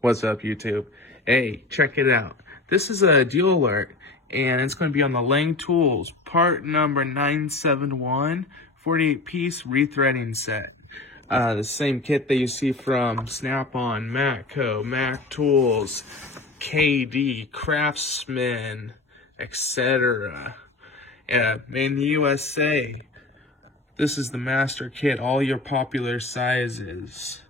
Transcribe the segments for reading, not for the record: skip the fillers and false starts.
What's up, YouTube? Hey, check it out. This is a deal alert, and it's going to be on the Lang Tools, part number 971, 48-piece rethreading set. The same kit that you see from Snap-on, Matco, Mac Tools, KD, Craftsman, etc. Made in the USA. This is the master kit, all your popular sizes.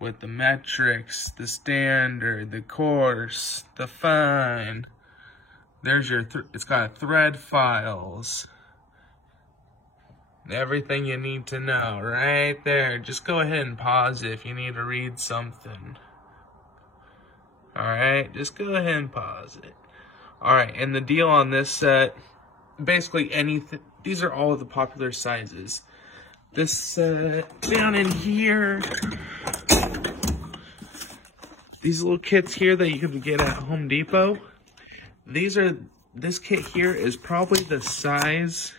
With the metrics, the standard, the coarse, the fine. There's your, it's got thread files. Everything you need to know right there. Just go ahead and pause it if you need to read something. Alright, just go ahead and pause it. Alright, and the deal on this set, basically anything, these are all of the popular sizes. This set down in here, these little kits here that you can get at Home Depot, this kit here is probably the size,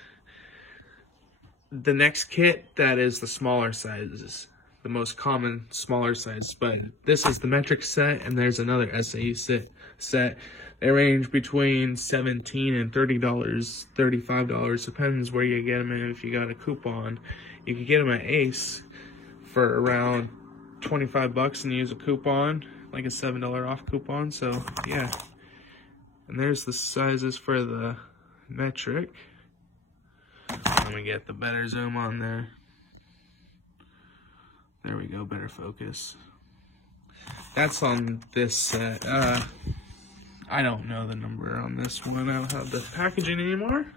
the next kit that is the smaller sizes, the most common smaller size. But this is the metric set, and there's another SAE set. They range between $17 and $30, $35, depends where you get them. And if you got a coupon, you can get them at Ace for around 25 bucks and use a coupon, like a $7 off coupon. So yeah, and there's the sizes for the metric. Let me get the better zoom on there. There we go, better focus. That's on this set. I don't know the number on this one. I don't have the packaging anymore.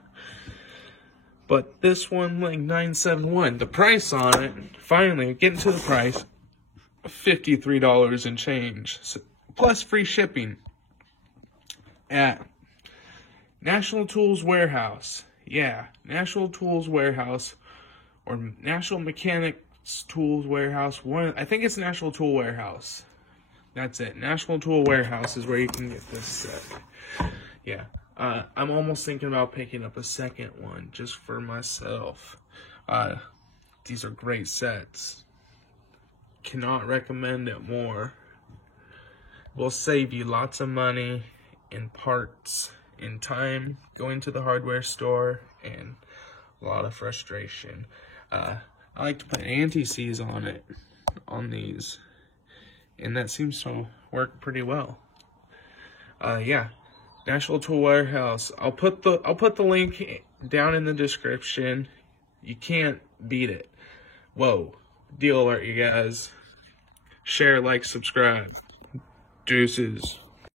But this one, like 971, the price on it, finally getting to the price, $53 and change, so, plus free shipping at National Tools Warehouse. Yeah, National Tools Warehouse, or National Mechanics Tools Warehouse. I think it's National Tool Warehouse. That's it. National Tool Warehouse is where you can get this set. Yeah. I'm almost thinking about picking up a second one just for myself. These are great sets. Cannot recommend it more. Will save you lots of money in parts, in time, going to the hardware store, and a lot of frustration. I like to put anti-seize on it, on these, and that seems to work pretty well. Yeah. National Tool Warehouse. I'll put the link down in the description. You can't beat it. Whoa. Deal alert, you guys. Share, like, subscribe. Deuces.